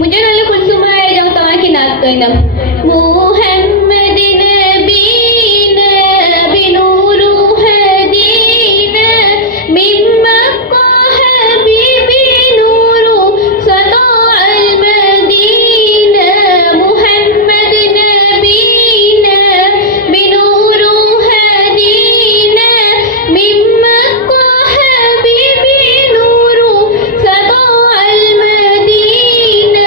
मुझे नाले कुलसुम आए जाऊँ तमाकी नाच तो एकदम मुहम्मद नबीना बिनूरू हदीना मिम्मा हबीबी नूरू सदा अल मदीना मुहम्मद नबीना बिनूरू हदीना मिम्मा हबीबी नूरू सदा अल मदीना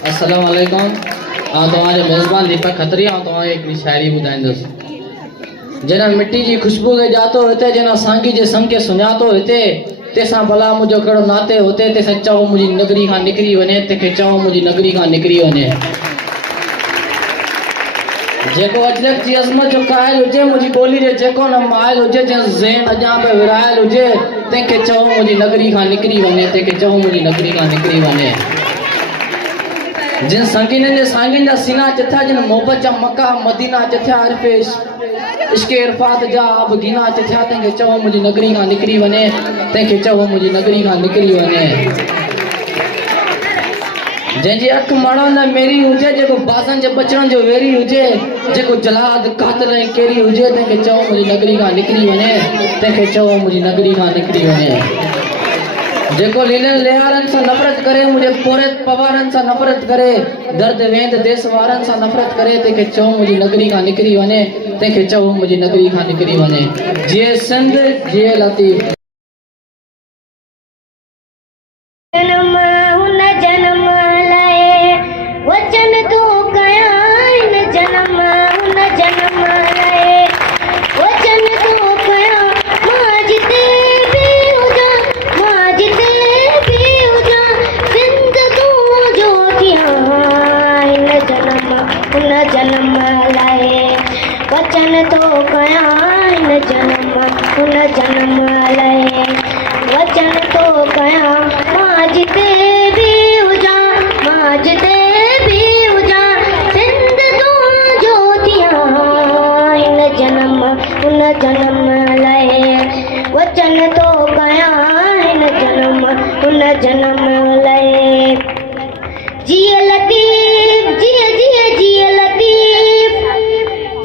अस्सलाम वालेकुम। तुम्हारे मेज़बान दीपक खत्री एक शायरी ॿुधाईंदुसि। जना मिट्टी जी खुशबू के जातो होते, जना सांगी जे संग के सुञातो होते, तेसां भला मुंहिंजो कहिड़ो नाते होते, तेसां चओ मुंहिंजी नगरी खां निकिरी वञे, तंहिंखे चओ मुंहिंजी नगरी खां निकिरी वञे। जेको अजरक जी अज़मत जो क़ाइल हुजे, मुंहिंजी ॿोली जे जेको न माइल हुजे, जंहिं ज़हन अॼां बि विरायल हुजे, तंहिंखे चओ मुंहिंजी नगरी खां निकिरी वञे, तंहिंखे चओ मुंहिंजी नगरी खां निकिरी वञे। जिन संगीननि जे सांगीन जा सीना चिथा, जिन मोहब्बत जा मक्का मदीना चिथा, अरफे इश्क़ इरफात जा आबगीना चिथा, तंहिंखे चओ मुंहिंजी नगरी खां निकिरी वञे, तंहिंखे चओ मुंहिंजी नगरी खां निकिरी वञे। जंहिंजी अख माण्हू न मेरी हुजे, जेको बाज़नि जे बचड़नि जो वेरी हुजे, जेको जलाद कातिल ऐं केरी हुजे, तंहिंखे चओ मुंहिंजी नगरी खां निकिरी वञे, तंहिंखे चओ मुंहिंजी नगरी खां निकिरी वञे। जेको लीलन लिहारनि सां नफ़रत करे, मुंहिंजे पोरे पवारनि सां नफ़रत करे, दर्द वेंद देस वारनि सां नफ़रत करे, तंहिंखे चओ मुंहिंजी नगरी खां निकिरी वञे, तंहिंखे चओ मुंहिंजी नगरी खां निकिरी वञे। जिए सिंध, जिए लतीफ़। जन्म हुन जन्म लाए वचन तो कया, इन जन्म हुन जन्म लाए वचन तो कया, मां जिते भी हुजा, मां जिते भी हुजा, सिंध तूं जो थिया, इन जन्म हुन जन्म लाए वचन तो कया, इन जन्म हुन जन्म लाए वचन तो कया, मां जिते भी हुजा, मां जिते भी हुजा, सिंध तूं जो थिया, इन जन्म हुन जन्म लाए वचन तो कया, इन जन्म हुन जन्म लाए। जिए लतीफ़ जिए जिए जिए लतीफ़,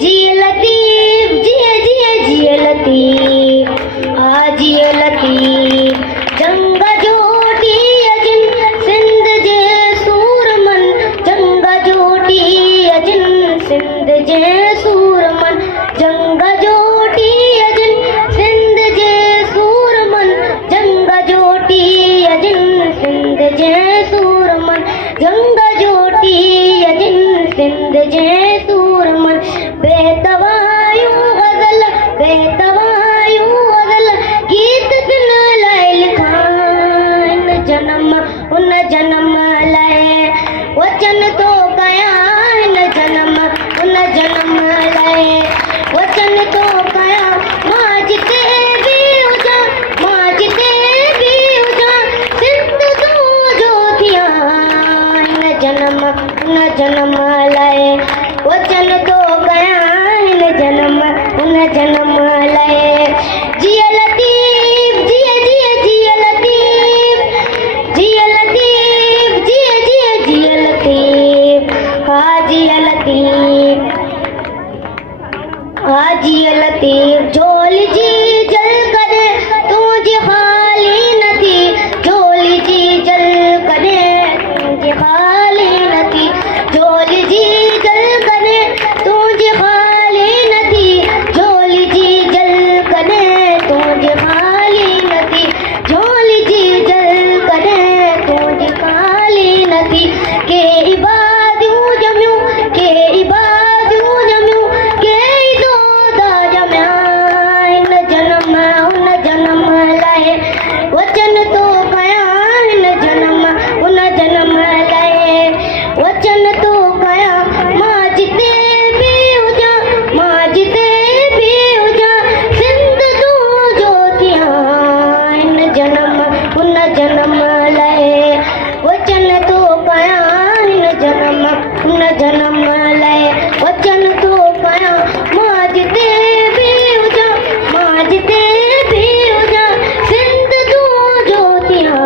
जिए लतीफ़ जिए जिए जिए लतीफ़, आ जिए लतीफ़ जंग जोटी अजिन, सिंध जे सूरमन जंग जोटी अजिन, सिंध जे सूरमन जंग जोटी अजिन, सिंध जे सूरमन जंग जोटी अजिन, सिंध जे सूरमन जंग जोटी अजिन, सिंध जे सूरमन। बेतवायूं गज़ल, बेतवायूं गज़ल, गीत दिन लाइ लिखा, इन जन्म हुन जन्म लाइ वचन तो कया, इन जन्म हुन जन्म लाइ वचन तो कया, मां जिते भी हुजा, मां जिते भी हुजा, सिंध तूं जो थिया, इन जन्म हुन जन्म लाइ वचन तो कया, इन जन्म हुन जन्म लाइ। जिए लतीफ़ जिए जिए जिए लतीफ़, जिए लतीफ़ जिए जिए जिए लतीफ़, हा जिए लतीफ़, हा जिए लतीफ़। झोली जी जल करे तुझी खाली नथी, झोली जी जल करे तुझी खाली नथी, झोली जी जल करे तुझी खाली नथी, झोली जी जल करे तुझी खाली नथी, झोली जी जल करे तुझी खाली नथी। के इबादूं जमियूं, के इबादूं जमियूं, के ज़ोदा जमिया, इन जन्म हुन जन्म लाइ वचन तो कया, इन जन्म हुन जन्म लाइ वचन तो कया, मां जिते भी हुजा, मां जिते भी हुजा, सिंध तूं जो थिया, इन जन्म हुन जन्म लाइ वचन तो कया, इन जन्म हुन जन्म लाइ वचन तो कया, मां जिते भी हुजा, मां जिते भी हुजा, सिंध तूं जो थिया,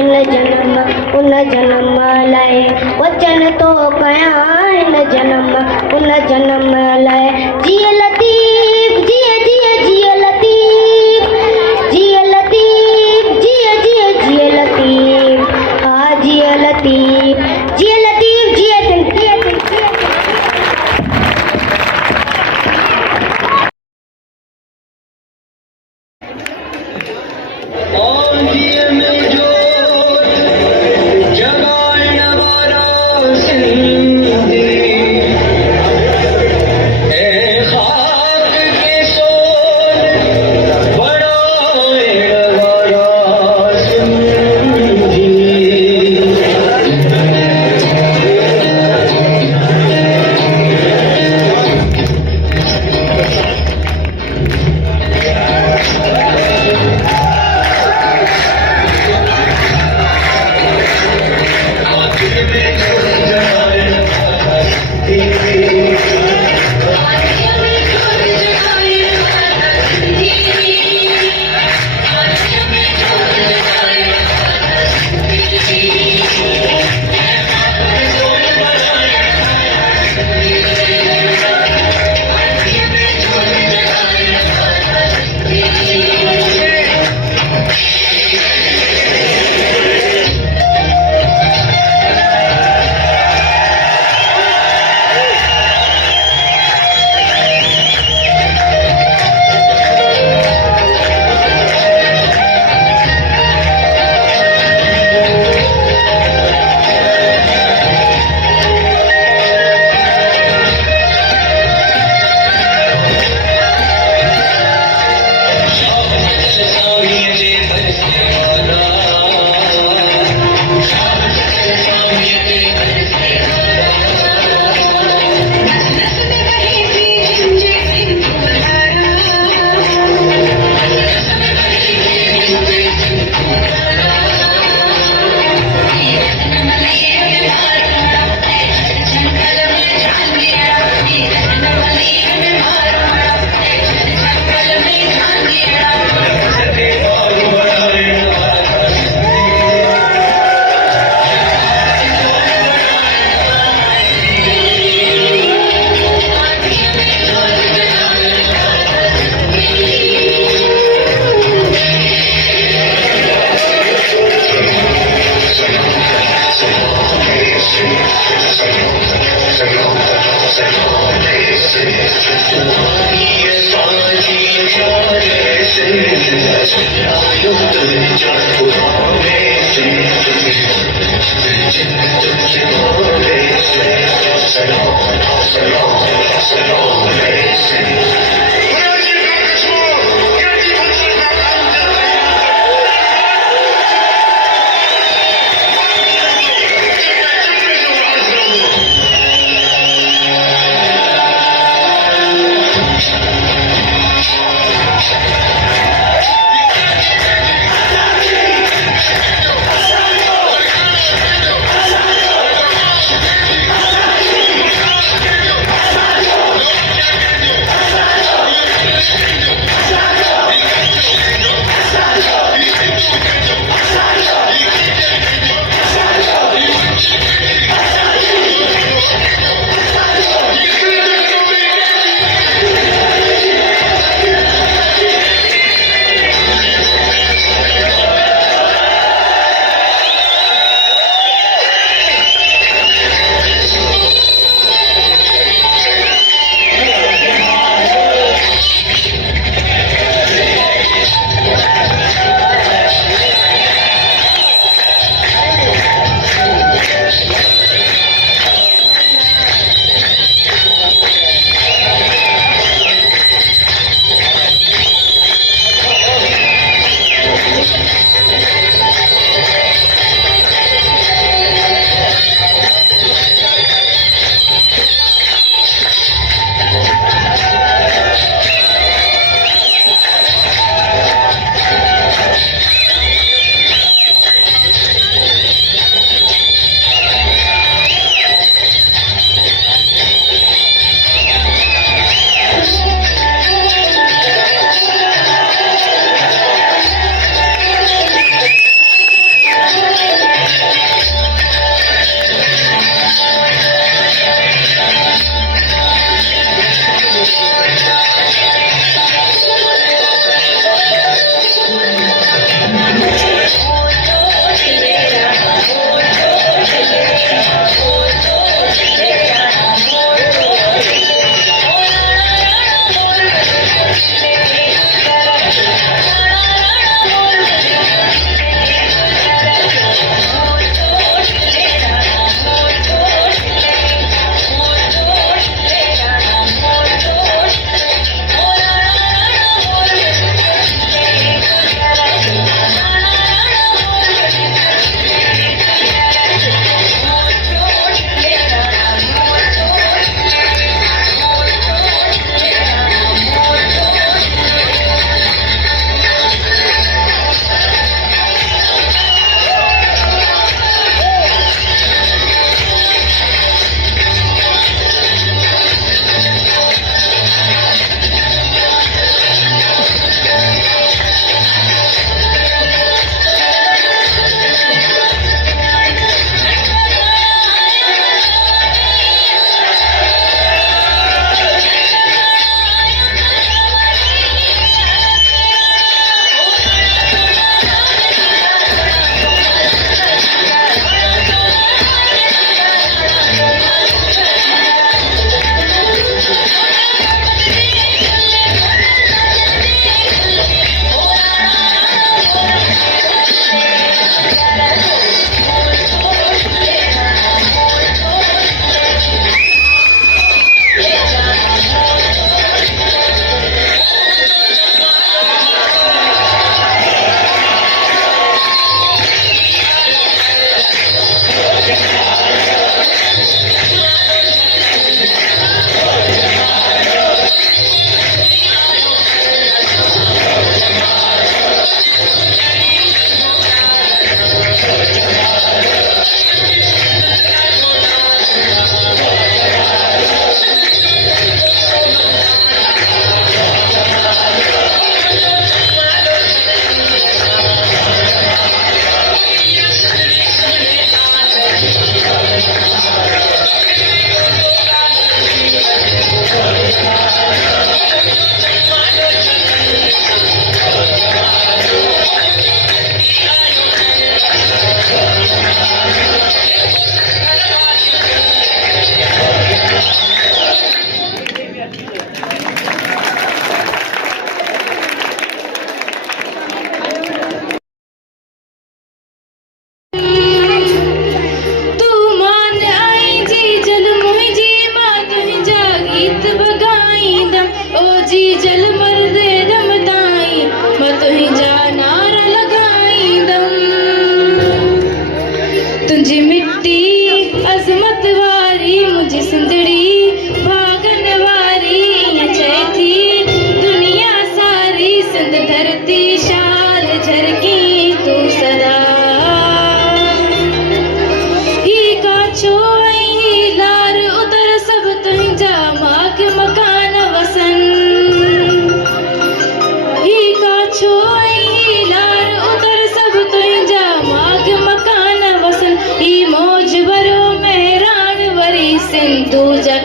इन जन्म हुन जन्म लाइ वचन तो कया, इन जन्म हुन जन्म लाइ। जिए लतीफ़ जिए जिए जिए लतीफ़, जिए लतीफ़ जिए जिए जिए लतीफ़, हा जिए लतीफ़, जिए लतीफ़ जिए सिंध, जिए सिंध। और जिए में जो जगाए नवारा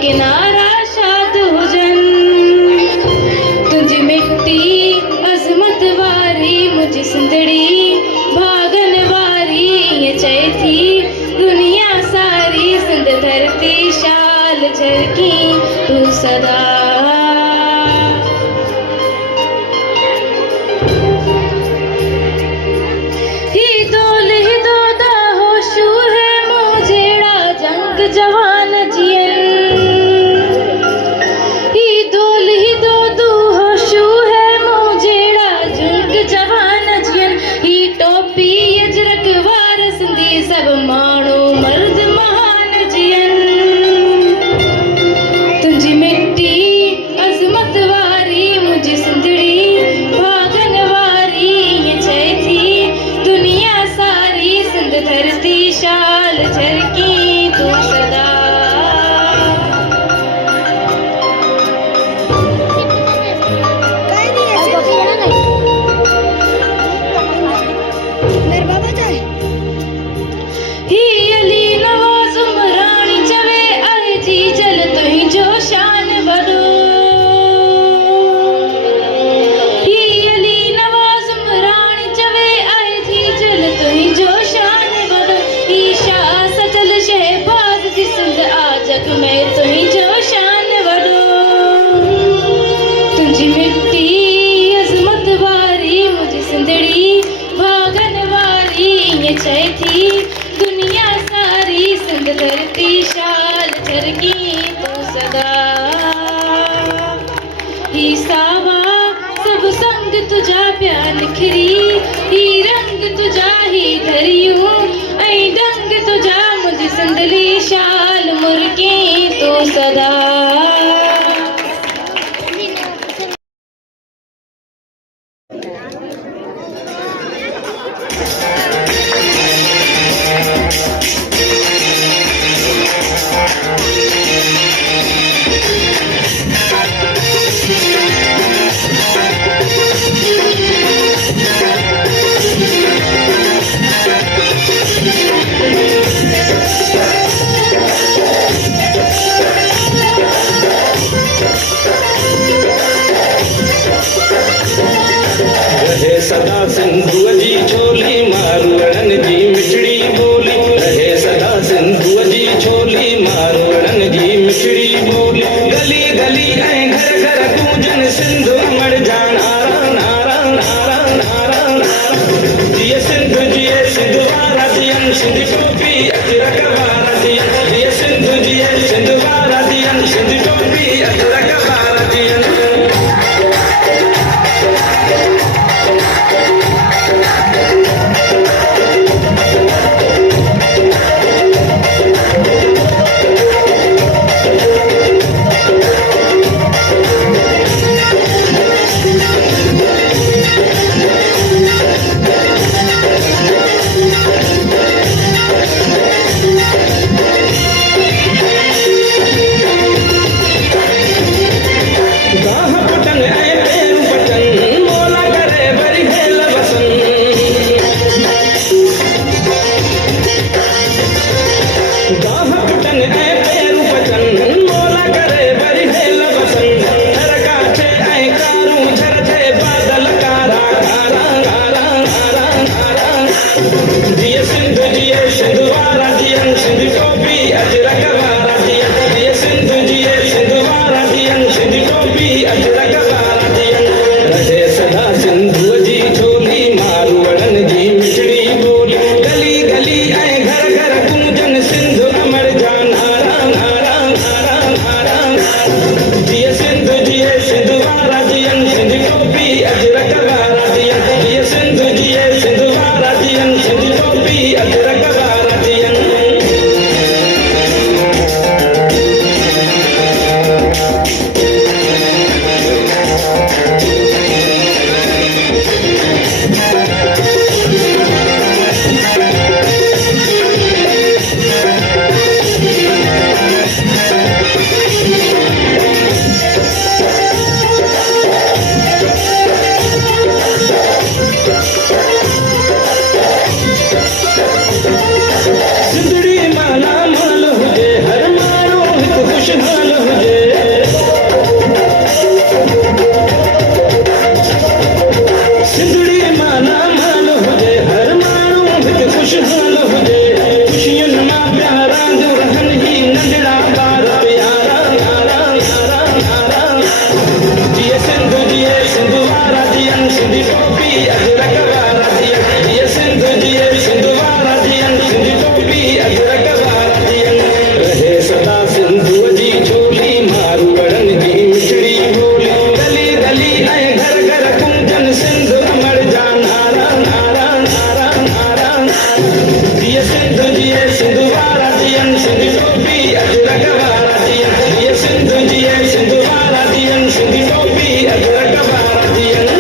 किनारा शाद हुजन तुझी मिट्टी अजमत वारी मुझ सिंधड़ी भागन वारी ये चई थी दुनिया सारी सिंध धरती शाल झरकी तू सदा ही दो दा होशू है मोजेड़ा जंग जवान जियन ही दो होशू है मोजेड़ा जंग जवान जियन ही टोपी अजरक वार सिंधी सब माण्हू मर्द महान जियन तुंहिंजी मिट्टी अज़मत वारी मुंहिंजी सिंधड़ी भागन वारी ईअं चए थी दुनिया सारी सिंध धरती शाल झरकी तू सदा ही अली नवाज़ उमराणी चवे अरे जी जल तुंहिंजो शान वॾो ही अली नवाज़ उमराणी चवे अरे जी जल तुंहिंजो शान वॾो ही शाह सजल शहबाज़ जी सिंध आ जग में तुंहिंजो शान वॾो तुंहिंजी मिट्टी अज़मत वारी मुंहिंजी सिंधड़ी भागन वारी ईअं चए थी दुनिया सारी सिंध धरती शाल झरकी तू सदा ही सावा सब संग तुझा प्या निखरी ही रंग तुझा ही धरियूं ऐं डंग तुझा मुंहिंजी सिंधली शाल मुरकी तू सदा रहे सदा सिंधुअ जी छोली मारवड़न जी मिठड़ी बोली रहे सदा सिंधुअ जी छोली मारवड़न जी मिठड़ी बोली गली गली ऐं घर घर गूंजन सिंधु अमर जा नारा नारा नारा नारा नारा जिए सिंधु वारा जियन सिंध टोपी अजरक वारा जियन जिए सिंधु वारा जियन सिंध टोपी अजरक वारा जियन अजरक वारा थियनि ये सिंध जी सिंध वारा थियनि सिंधी टोपी अजरक वारा थियनि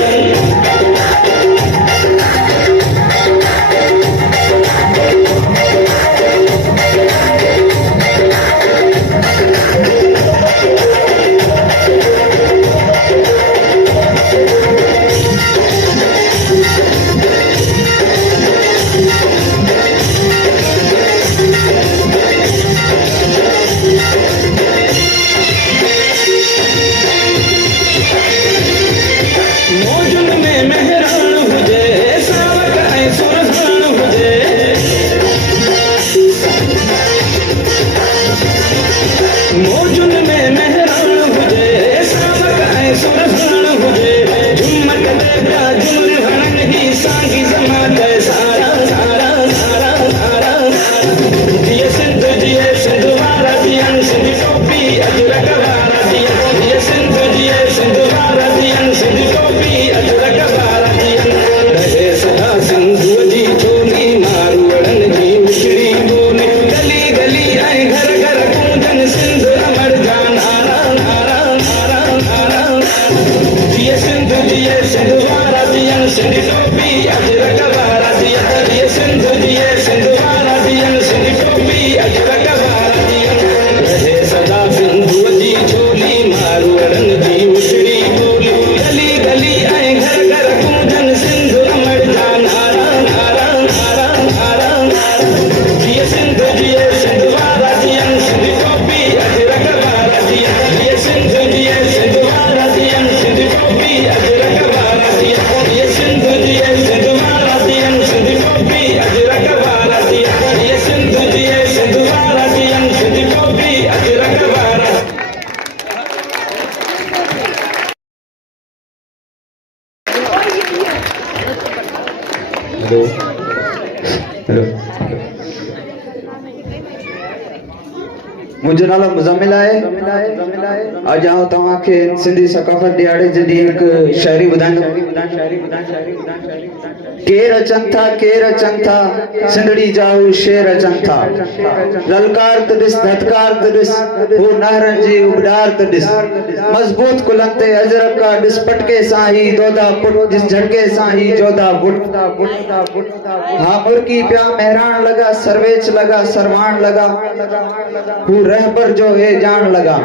मुझे नालो मुज़म्मिल है। आज आऊं तव्हां खे सिंधी सकाफ़त दिहाड़े जे ॾींहुं हिकु शायरी ॿुधाईंदो। केर अचनि था सिंधड़ी जा हू शेर अचनि था। ललकार त ॾिस धतकार त ॾिस हू नहरनि जी उबडार त ॾिस मज़बूत कुलनि ते अजरका ॾिस पटके सां ही दोदा पुट ॾिस झटके सां ही जोदा बुट हाँ मुर्गी पिया मेहरान लगा सरवेच लगा सरवान लगा हू रहबर जो है जान लगा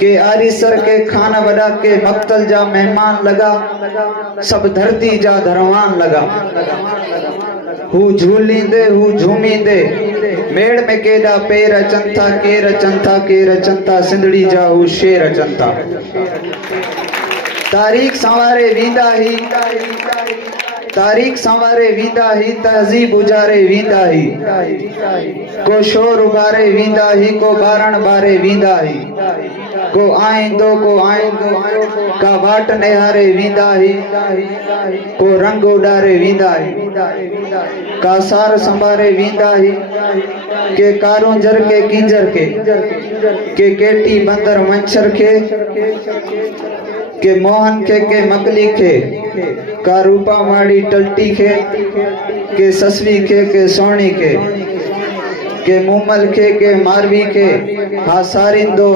के आरीसर के खाना वड़ा के मक्तल जा मेहमान लगा सब धरती जा धरवान लगा हू झूलींदे हू झूमींदे मेड़ में केड़ा पेर अचनि था केर अचनि था सिंधड़ी जा हू शेर अचनि था। तारीख संवारे वींदा ही तहज़ीब उजारे वींदा ही को शोर उबारे वींदा ही को बारण बारे वींदा ही को आईंदो का वाट निहारे वींदा ही को रंग उडारे वींदा ही का सार संभारे वींदा ही के कारूंजर के किंजर के केटी बंदर मंछर के मोहन के मकली का रूपा माड़ी टल्टी के ससवी के सोनी के मुमल के मारवी के हा सारिंदो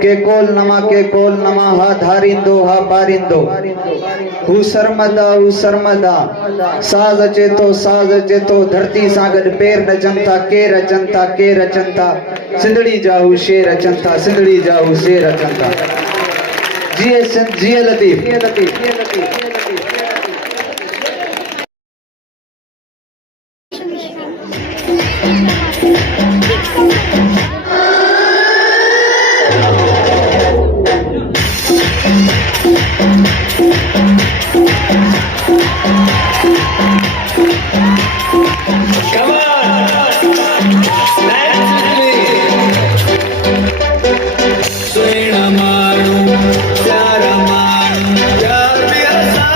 के कोल नमा हा धारिंदो हा पारिंदो हू सरमदा साज अचे तो धरती सां गॾु पेर नचनि था केर अचनि था सिंधड़ी जा हू शेर अचनि था सिंधड़ी जा हू शेर अचनि था। जिए लतीफ सुहिणा माण्हू प्यारा माण्हू प्यार बि असां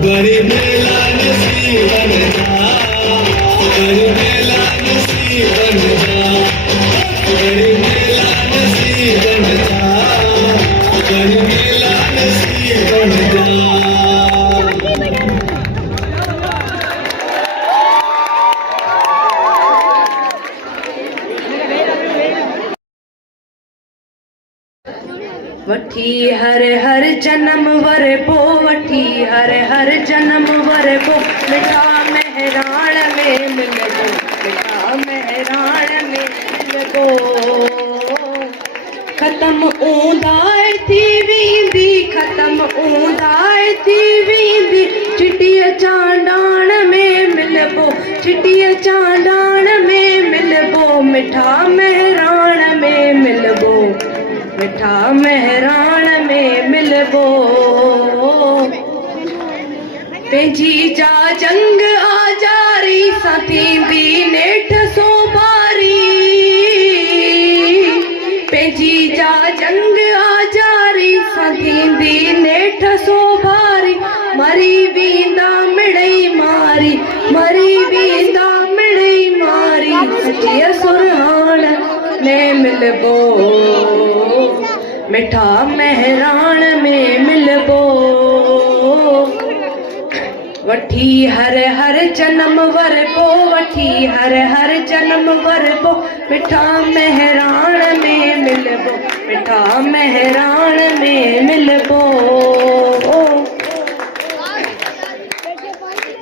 बड़ी मेला नसीब बन जा, बड़ी मेला नसीब बन जा, बड़ी मेला नसीब बन जा, बड़ी मेला नसीब बन जा। वठी हर हर जन्म वर पो, वठी हर हर जन्म वर पो, मिठा मेहराण में मिलबो, मिठा मेहराण में मिलबो। खत्म ऊंदाए थी वेंदी, खत्म ऊंदाए थी वेंदी, चिटिया चांडाण में मिलबो, चिटिया चांडाण में मिलबो, मिठा मेहराण में मिलबो, मिठा मेहराण में मिलबो। पंहिंजी जा जंग आजारी सां थींदी नेठ सोभारी, पंहिंजी जा जंग आजारी सां थींदी नेठ सोभारी, मरी वेंदा मिड़ई मारी, मरी वेंदा मिड़ई मारी, सच्चीअ सुरहाण में मिलबो, मिठा मेहराण में मिलबो। वठी हर हर जन्म वर पो, वठी हर हर जन्म वर पो, मिठा मेहराण में मिलबो, मिठा मेहराण में मिलबो।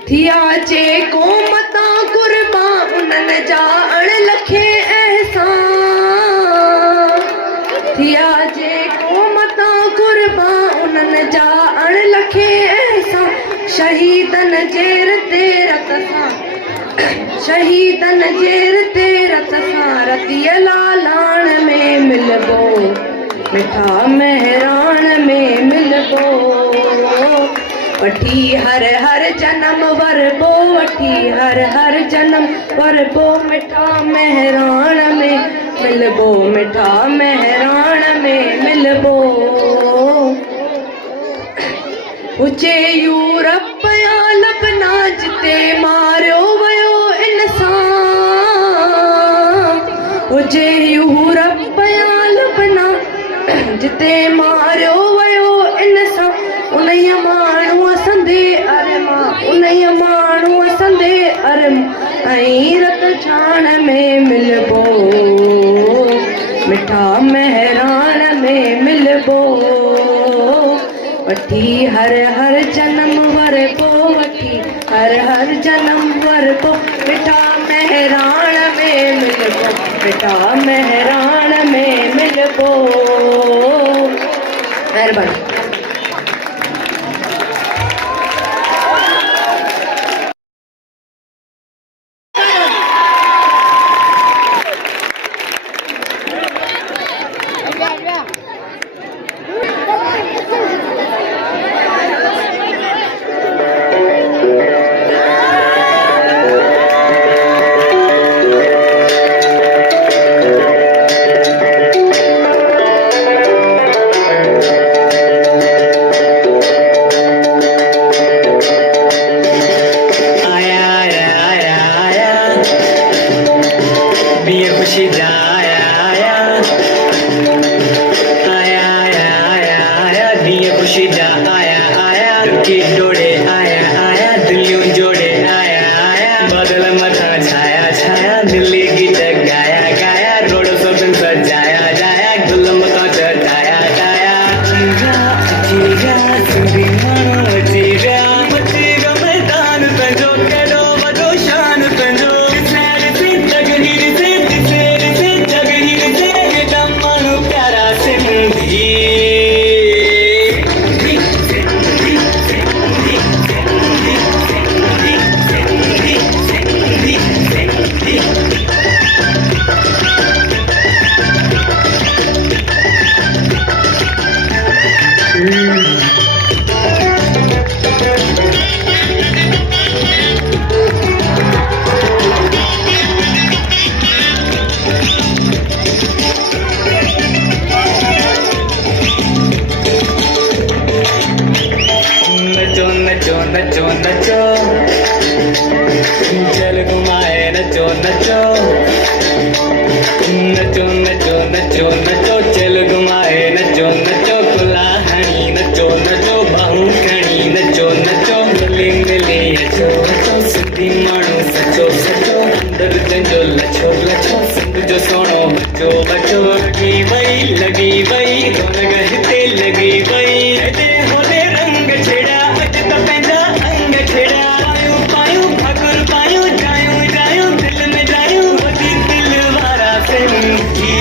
थिया जे कोमता कुर्बा उन्हनि जा अण लखे एहसान, थिया जे कोमता कुर्बा उन्हनि जा अण लखे एहसान, शहीदन जेर तेरत सां, शहीदन जेर तेरत सां, रतिय लालाण में मिलबो, मिठा मेहराण में मिलबो। वठी हर हर जन्म वर पो, वठी हर हर जन्म वर पो, मिठा मेहराण में मिलबो, मिठा मेहराण में मिलबो। हुजे यूरप या लबना जिते मारियो वियो इंसान, हुजे यूरप या लबना जिते मारियो वियो इंसान, उन्हीअ माण्हू असंदे अरमा, उन्हीअ माण्हू असंदे अरमा, ऐं रत छाण में मिलबो, मिठा मेहराण में मिलबो। वठी हर हर जन्म वर पो, वठी हर हर जन्म वर पो, मिठा मेहराण में मिलबो, मिठा मेहराण में मिलबो। महिरबानी। नचो चल घुमाए नचो नचो नचो नचो नचो नचो चल घुमाए नचो नचो कुल्हाड़ी नचो नचो बाहू खड़ी नचो नचो मिली मिली अचो अचो सिंधी माण्हू सचो सचो अंदर तुंहिंजो लछो लछो सिंध जो सोनो बचो बचो लगी वई रौनक हिते लगी वई हेॾे होॾे रंग छेड़ा अॼु त पंहिंजा अंग छेड़ा पायूं पायूं भाकुर पायूं जायूं जायूं दिल में जायूं वॾी दिल वारा सिंधी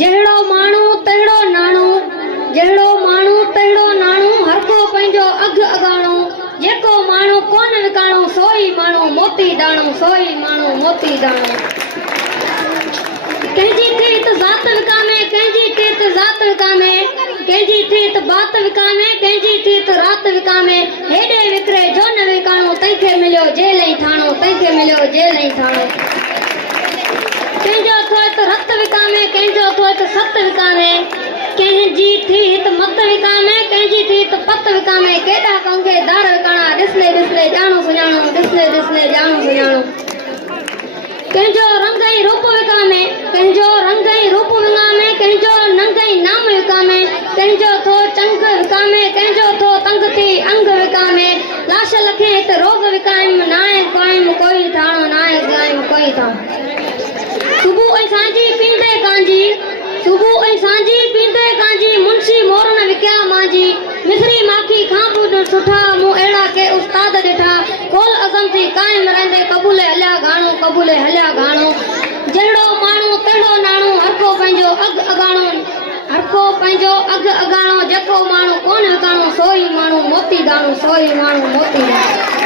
जहिड़ो माण्हू तहिड़ो नाणो जहिड़ो माण्हू तहिड़ो नाणो हर को पंहिंजो अघु अॻाणो जेको माण्हू कोन विकाणो सोई माण्हू मोती दाणो सोई माण्हू मोती दाणो कंहिंजी थीत ज़ात विकामे कंहिंजी थीत ज़ात विकामे कंहिंजी थीत बात विकामे कंहिंजी थीत रात विकामे हेॾे विकिरे जो न विकाणो तंहिंखे मिलियो जेल ई थाणो तंहिंखे मिलियो जेल ई थाणो कंहिंजो थोत रत विकामे कंहिंजो थोत सत विकामे कंहिंजी थीत मत विकामे कंहिंजी थीत पत विकामे केॾा कंगे दार विकाणा ॾिसले ॾिसले ॼाणो सुञाणो ॾिसले ॾिसले ॼाणो सुञाणो कंहिंजो रंग ई रूप विकामे कंहिंजो रंग ई रूप विकामे कंहिंजो नंग ई नाम विकामे कंहिंजो थो चंग विकामे कंहिंजो थो तंग थी अंग विकामे लाश लखे त रोग विकाइम नाए क़ाइम कोई थाणो नाए क़ाइम कोई थाणो सुबुह ऐं सांझी पींदे कांजी सुबुह ऐं सांझी पींदे कांजी मुंशी मोरन विकिया मांजी मिसरी माखी खां बि सुठा मूं अहिड़ा के उस्ताद ॾिठा कोल अज़म थी क़ाइम रहंदे कबूले हलिया घाणो कबूले हलिया घाणो जहिड़ो माण्हू तहिड़ो नाणो हर को पंहिंजो अघु अॻाणो हर को पंहिंजो अघु अॻाणो जेको माण्हू कोन विकाणो सोई माण्हू मोती दाणो सोई माण्हू मोती दाणो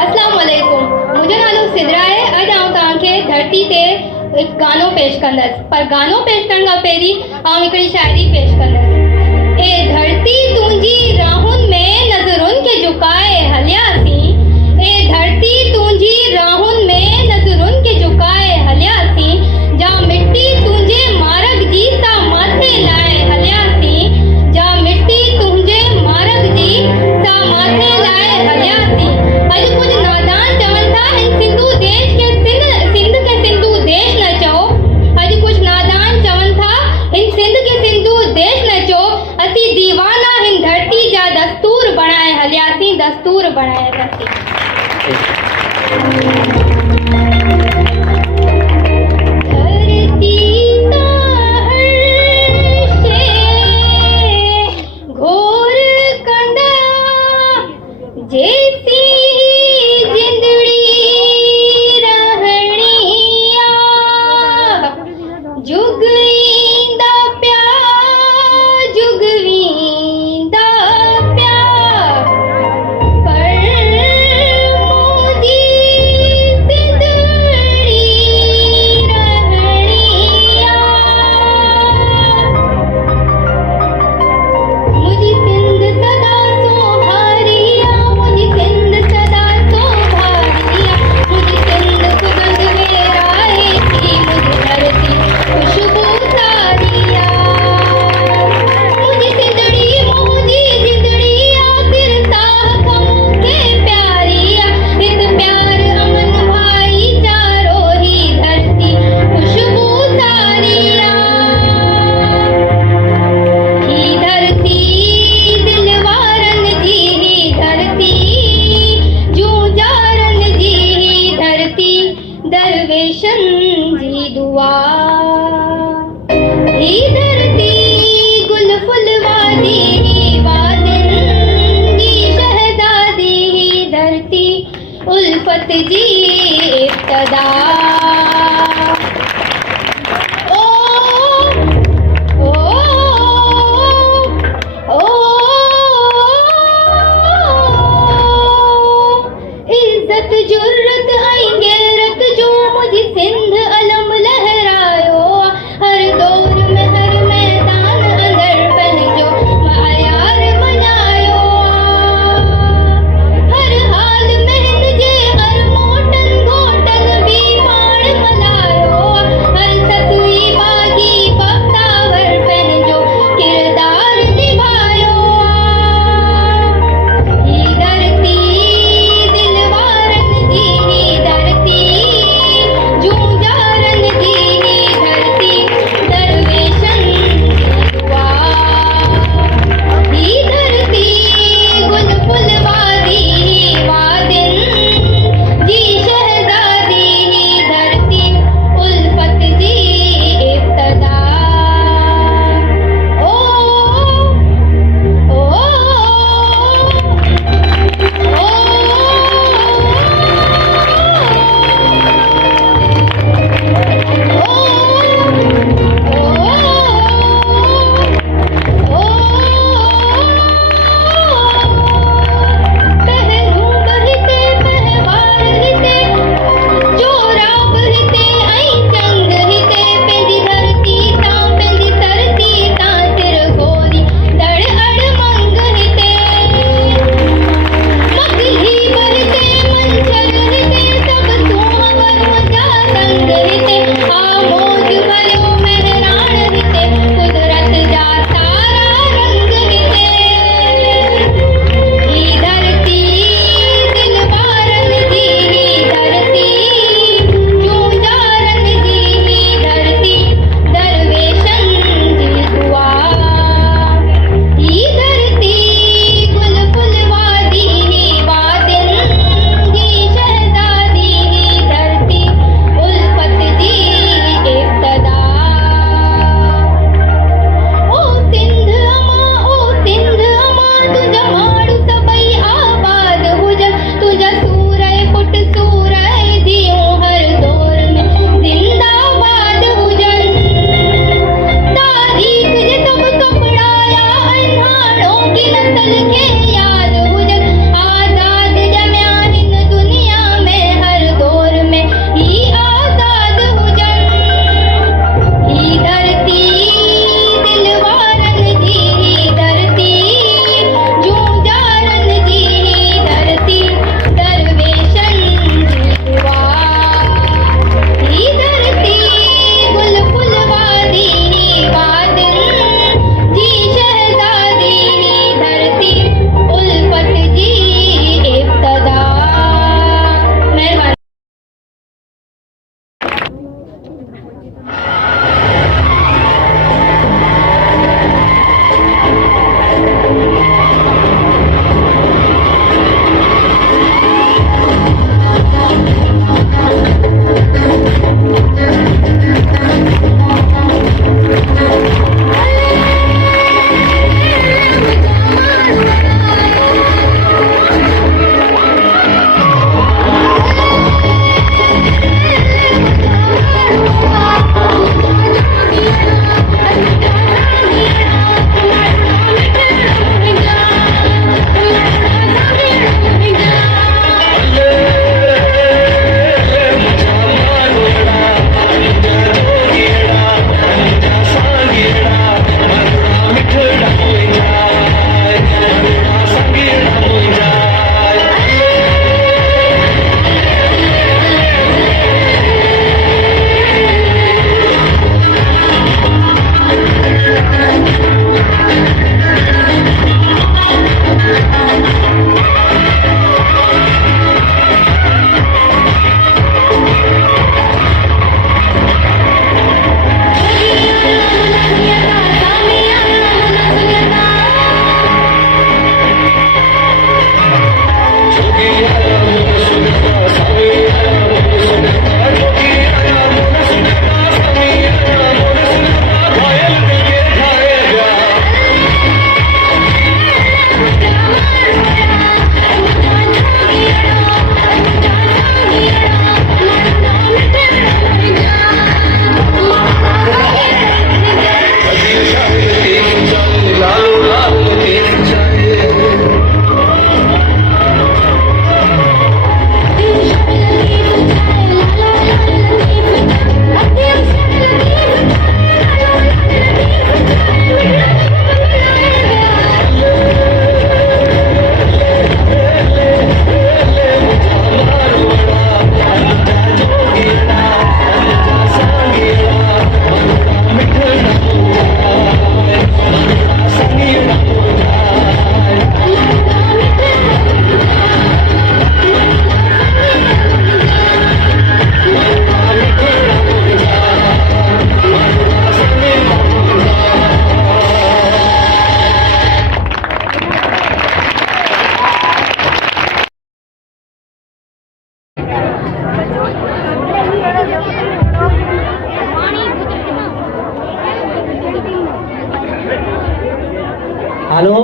अस्सलाम वालेकुम मुंहिंजो नालो सिदरा आहे अॼु आउं तव्हांखे धरती ते हिकु गानो पेश कंदसि पर गानो पेश करण खां पहिरीं आउं हिकिड़ी शाइरी पेश कंदसि ए धरती तुंहिंजी राहुनि में नज़रुनि खे झुकाए हलियासीं ए धरती तुंहिंजी राहुनि में नज़रुनि खे झुकाए हलियासीं जा मिट्टी तुंहिंजे मार्ग जी ता माथे लाइ हलियासीं जा दस्तूर बनाया करती। धरती का अर्श घोर कंदा जैसी जिंदड़ी रहणिया जुगवींदा प्यार जुगवींदा प्यार पर मोदी हेलो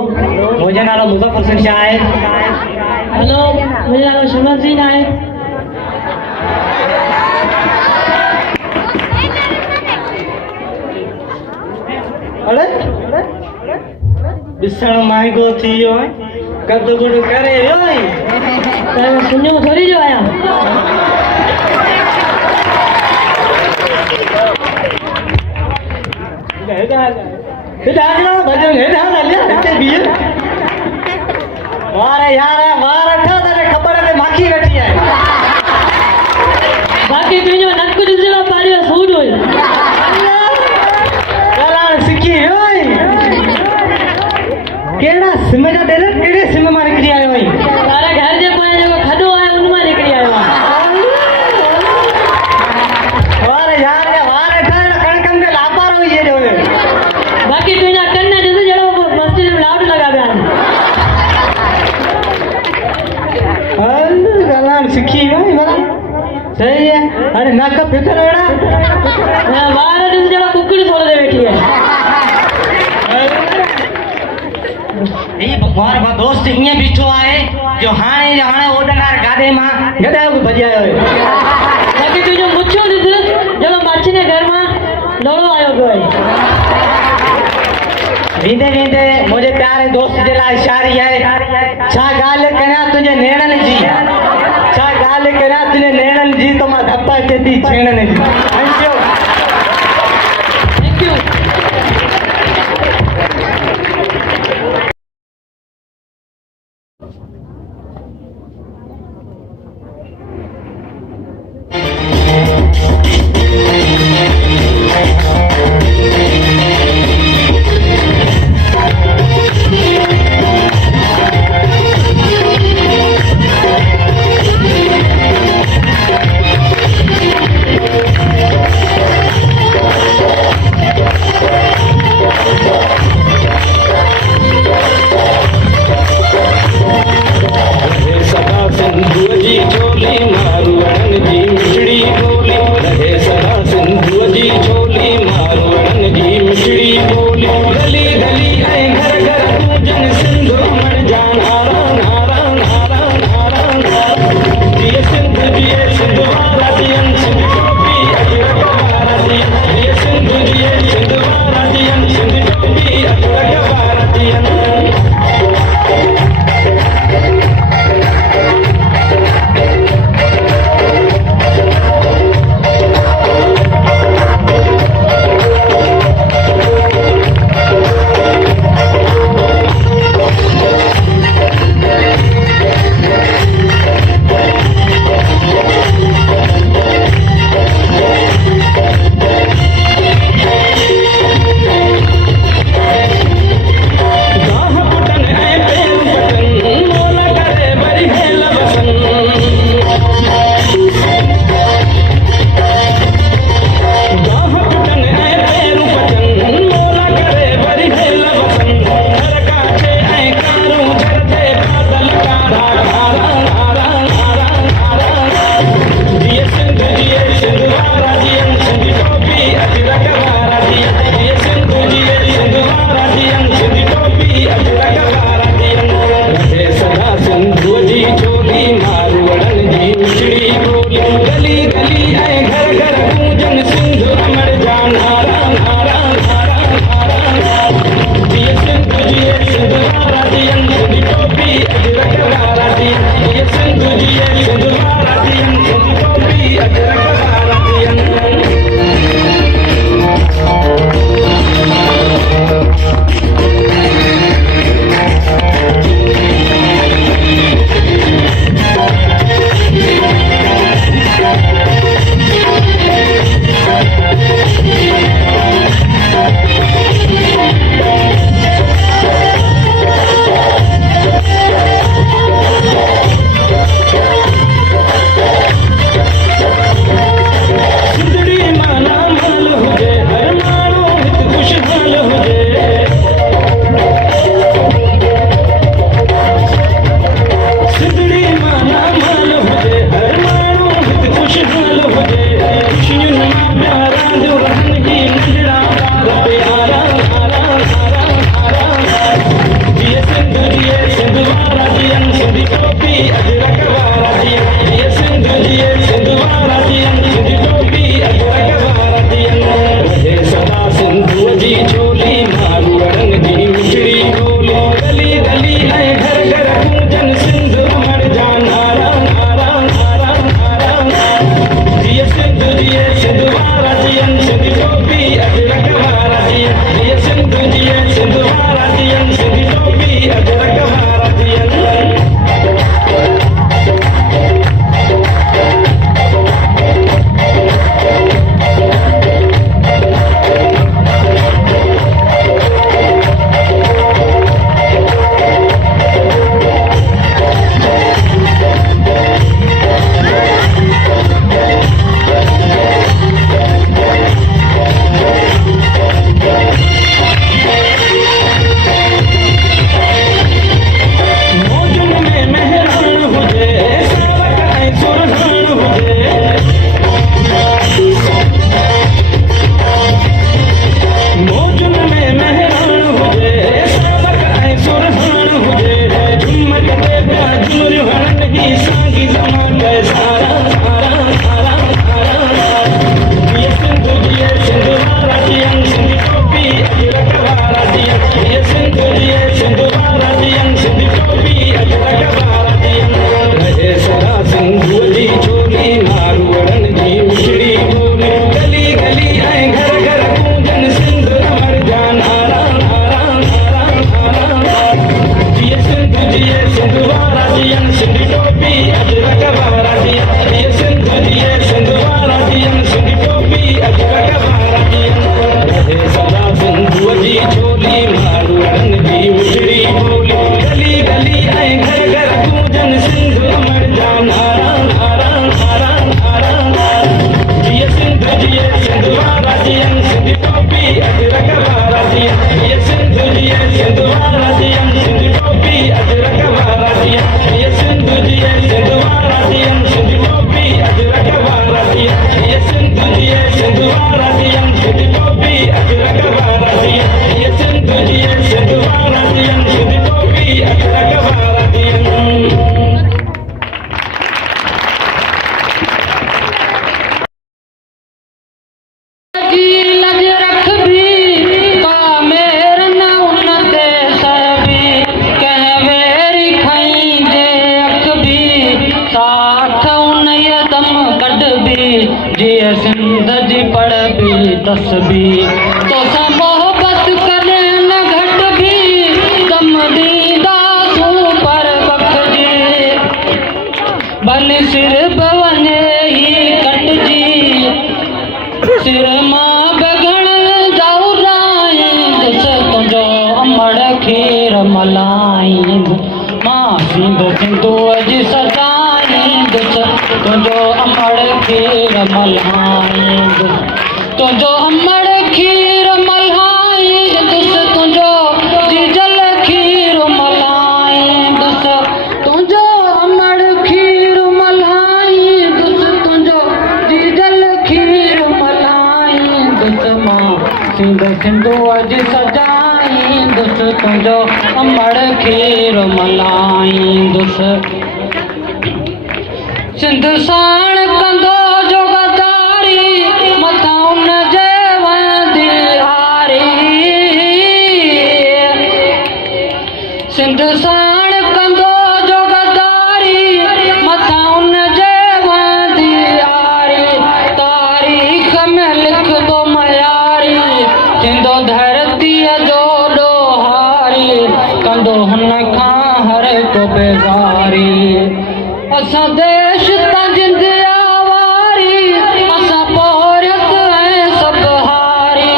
मुझे नालो मुजफ्फर सिंह शाह है। हेलो मुझे नालो शमन सिंह आहे। अरे ॾिसण महांगो थी वियो आहे कद गुड़ करे वियो त सुञो थोरी जो आहियां। वारे यार वार अठा तने खबर है माखी वेठी है बाक़ी तुंहिंजो नक ॾिसणो पाड़ियो सूड हुई। ॻाल्हाइण सिखी वियो आहीं कहिड़ा सिम जा ॾेर कहिड़े सिम मां निकिरी आयो आहीं? तारे घर जे पोयां जेको खॾो आहे उन मां निकिरी आयो आहे। वारे यार वार अठा कणकनि में लापार हुई जेॾो बाक़ी तुंहिंजा कन ॾिस जहिड़ो मस्ती में लाउड लॻा पिया आहिनि। ॻाल्हाइण सिखी वियो आहीं भला सही है। अरे नक फिकर अहिड़ा वार ॾिस जहिड़ो कुकड़ी थोरो दे वेठी आहे। मार बा दोस्त ईअं बीठो आहे जो हाणे ओडनार गाॾे मां गॾायो भॼी आयो आहे। बाक़ी तुंहिंजो मुछो ॾिस जहिड़ो माछी जे घर मां लोड़ो आयो पियो आहे। वेंदे वेंदे मुंहिंजे प्यारे दोस्त जे लाइ शायरी आहे। छा ॻाल्हि करियां तुंहिंजे नेणनि जी छा ॻाल्हि करियां तुंहिंजे नेणनि जी त मां धप अचे थी छेणनि जी। Thank you. Thank you. तस्बीह तो सां मोहब्बत करे न घट भी दम दीदा तू पर बखजे भले सिर बवने ही कटजी सिर मां बगण जाऊ राईंदस तुंहिंजो अमड़ खीर मलाईंद मां सिंध सिंधूअ जी सजाईंदस तुंहिंजो अमड़ खीर मल्हाईंदुसि तुंहिंजो अमड़ खीर मल्हाईंदुसि तुंहिंजो जीजल खीर मल्हाईंदुसि तुंहिंजो अमड़ खीर मल्हाईंदुसि तुंहिंजो जीजल खीर मल्हाईंदुसि मां सिंध सिंधूअ जी सजाईंदुसि तुंहिंजो अमड़ खीर मल्हाईंदुसि सिंध साण कंदो जो गदारी मथां उन जे वंदी हारी सिंध साण कंदो जो गदारी मथां उन जे वंदी हारी तारीख़ में लिखंदो मयारी थींदो धरतीअ जो ॾोहारी कंदो हुन खां हर को बेज़ारी असां देश तां जिंद आवारी असां पोरियत ऐं सभु हारी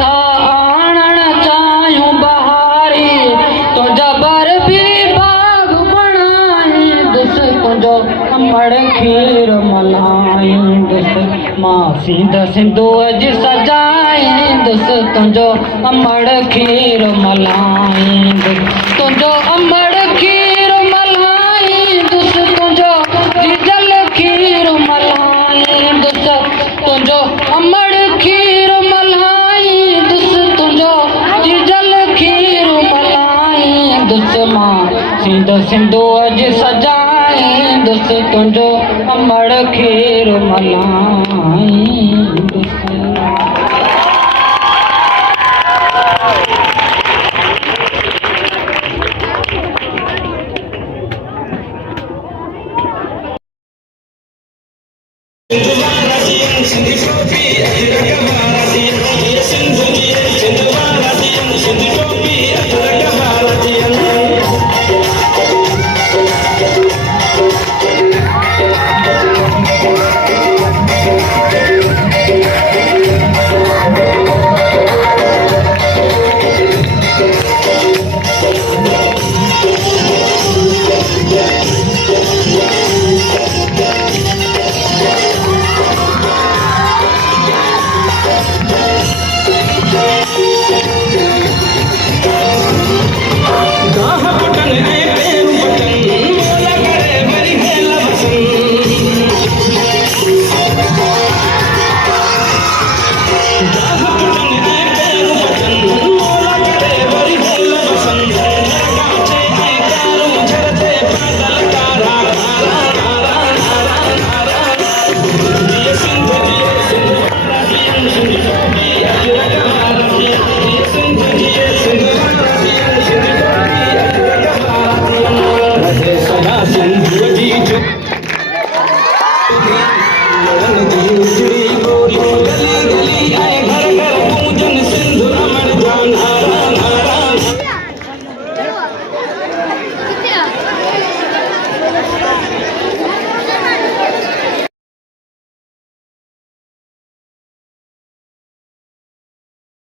था आणण चाहियूं बहारी तुंहिंजा बर बि बाग बणाईंदुसि तुंहिंजो अमड़ खीर मल्हाईंदुसि मां सिंध सिंधूअ जी सजाईंदुसि तुंहिंजो अमड़ खीर मल्हाईंदुसि तुंहिंजो अमड़ खीर मल्हाईंदुसि तुंहिंजो जीजल खीर मल्हाईंदुसि तुंहिंजो अमड़ खीर मल्हाईंदुसि तुंहिंजो जीजल खीर मल्हाईंदुसि मां सिंध सिंधूअ जी सजाईंदुसि तुंहिंजो अमड़ खीर मल्हाईंदुसि